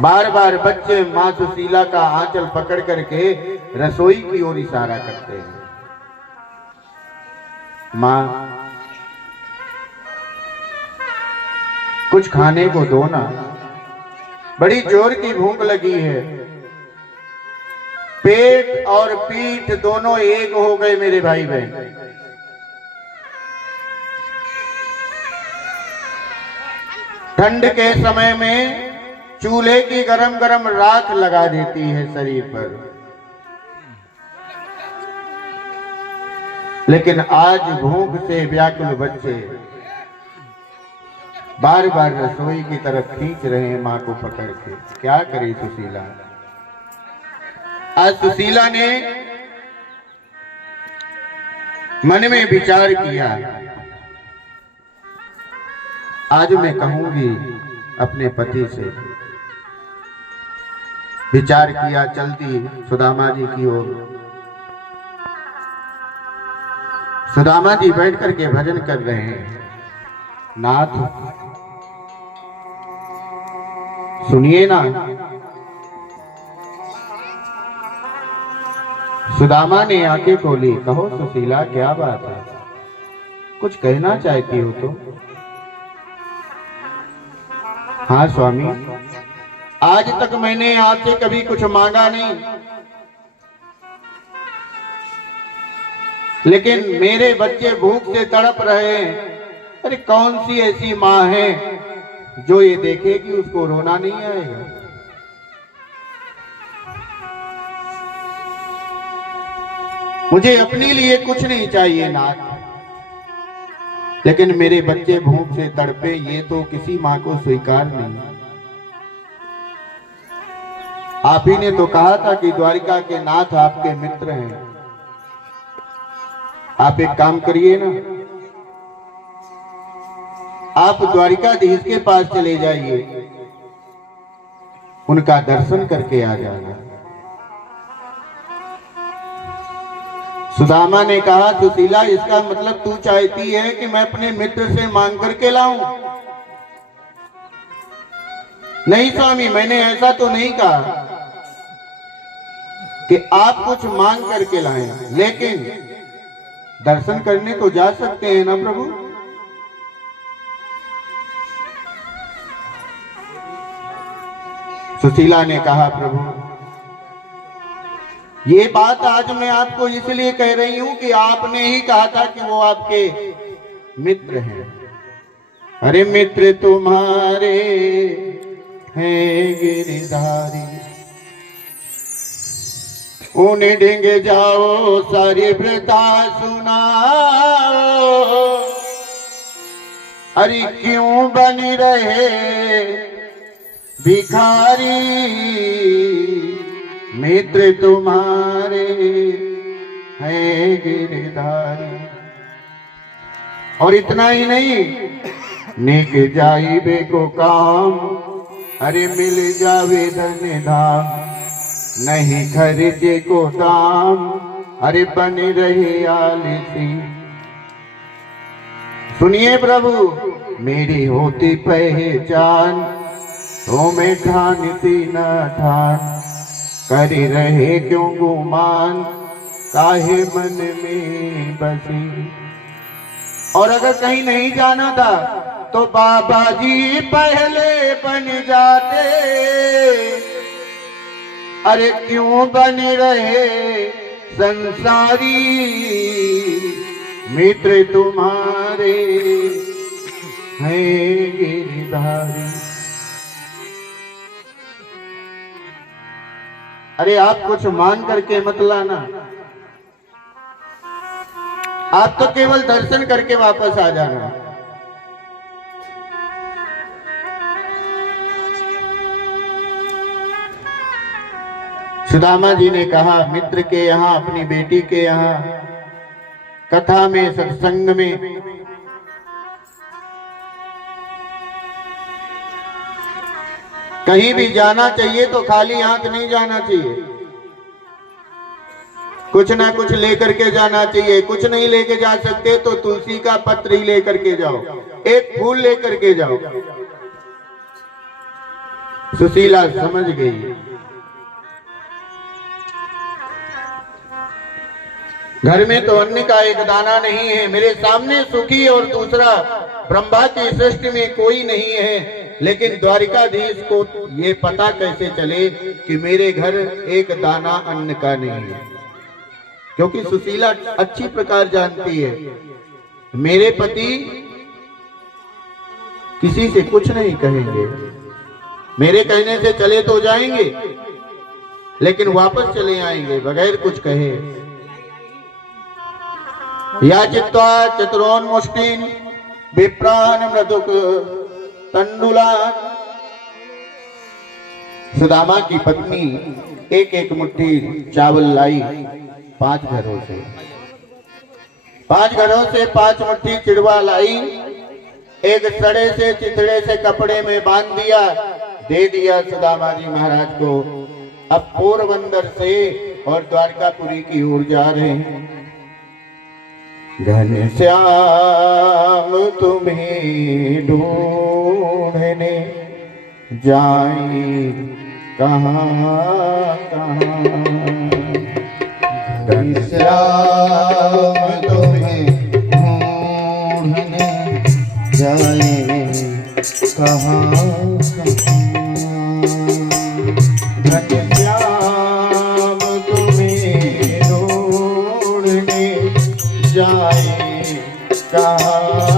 बार बार बच्चे माँ सुशीला का आंचल पकड़ करके रसोई की ओर इशारा करते हैं। माँ, कुछ खाने को दो ना, बड़ी जोर की भूख लगी है। पेट और पीठ दोनों एक हो गए मेरे भाई बहन। ठंड के समय में चूल्हे की गरम गरम राख लगा देती है शरीर पर, लेकिन आज भूख से व्याकुल बच्चे बार बार रसोई की तरफ खींच रहे हैं मां को पकड़ के। क्या करे सुशीला? आज सुशीला ने मन में विचार किया, आज मैं कहूंगी अपने पति से। विचार किया, चलती सुदामा जी की ओर। सुदामा जी बैठ करके भजन कर रहे हैं। नाथ सुनिए ना। सुदामा ने आंखें खोली। कहो सुशीला, क्या बात है? कुछ कहना चाहती हो तो? हाँ स्वामी, आज तक मैंने आपसे कभी कुछ मांगा नहीं, लेकिन मेरे बच्चे भूख से तड़प रहे हैं। अरे कौन सी ऐसी माँ है जो ये देखे कि उसको रोना नहीं आएगा? मुझे अपने लिए कुछ नहीं चाहिए नाथ, लेकिन मेरे बच्चे भूख से तड़पे, ये तो किसी माँ को स्वीकार नहीं। आप ही ने तो कहा था कि द्वारिका के नाथ आपके मित्र हैं। आप एक काम करिए ना, आप द्वारिकाधीश के पास चले जाइए, उनका दर्शन करके आ जाना। सुदामा ने कहा, सुशीला, इसका मतलब तू चाहती है कि मैं अपने मित्र से मांग करके लाऊं? नहीं स्वामी, मैंने ऐसा तो नहीं कहा कि आप कुछ मांग करके लाएं, लेकिन दर्शन करने तो जा सकते हैं ना प्रभु। सुशीला ने कहा, प्रभु ये बात आज मैं आपको इसलिए कह रही हूं कि आपने ही कहा था कि वो आपके मित्र हैं। अरे मित्र तुम्हारे हैं गिरधारी, उन्हें ढेंगे जाओ सारी वृथा सुनाओ। अरे क्यों बनी रहे भिखारी, मित्र तुम्हारे हैं गिरधारी। और इतना ही नहीं, नेक जाइबे को काम, अरे मिल जावे धन धाम, नहीं खर्चे को दाम, अरे बने रहे आलसी। सुनिए प्रभु, मेरी होती पहचान, तो मैं ठानती न ठान, कर रहे क्यों गुमान, काहे मन में बसी। और अगर कहीं नहीं जाना था तो बाबा जी पहले बन जाते, अरे क्यों बन रहे संसारी, मित्र तुम्हारे हैं गिरधारी। अरे आप कुछ मांग करके मत लाना, आप तो केवल दर्शन करके वापस आ जाना। सुदामा जी ने कहा, मित्र के यहाँ, अपनी बेटी के यहाँ कथा में, सत्संग में कहीं भी जाना चाहिए तो खाली हाथ नहीं जाना चाहिए, कुछ ना कुछ लेकर के जाना चाहिए। कुछ नहीं लेके जा सकते तो तुलसी का पत्र ही लेकर के जाओ, एक फूल लेकर के जाओ। सुशीला समझ गई। घर में तो अन्न का एक दाना नहीं है, मेरे सामने सुखी और दूसरा ब्रह्मा की सृष्टि में कोई नहीं है, लेकिन द्वारिकाधीश को ये पता कैसे चले कि मेरे घर एक दाना अन्न का नहीं है। क्योंकि सुशीला अच्छी प्रकार जानती है मेरे पति किसी से कुछ नहीं कहेंगे, मेरे कहने से चले तो जाएंगे लेकिन वापस चले आएंगे बगैर कुछ कहे। या चित्वा चतुरोन्मुष्टिन विप्रान मृदुक तंडुलान। सुदामा की पत्नी एक एक मुट्ठी चावल लाई 5 घरों से, 5 घरों से 5 मुट्ठी चिड़वा लाई, एक सड़े से चिथड़े से कपड़े में बांध दिया, दे दिया सुदामा जी महाराज को। अब पोरबंदर से और द्वारकापुरी की ओर जा रहे हैं। घनश्याम तुम्हें ढूंढने जाए कहाँ कहाँ, घनश्याम तुम्हें ढूंढने जाए कहाँ कहाँ, घनश्याम तुम्हें ढूंढने जाए कहाँ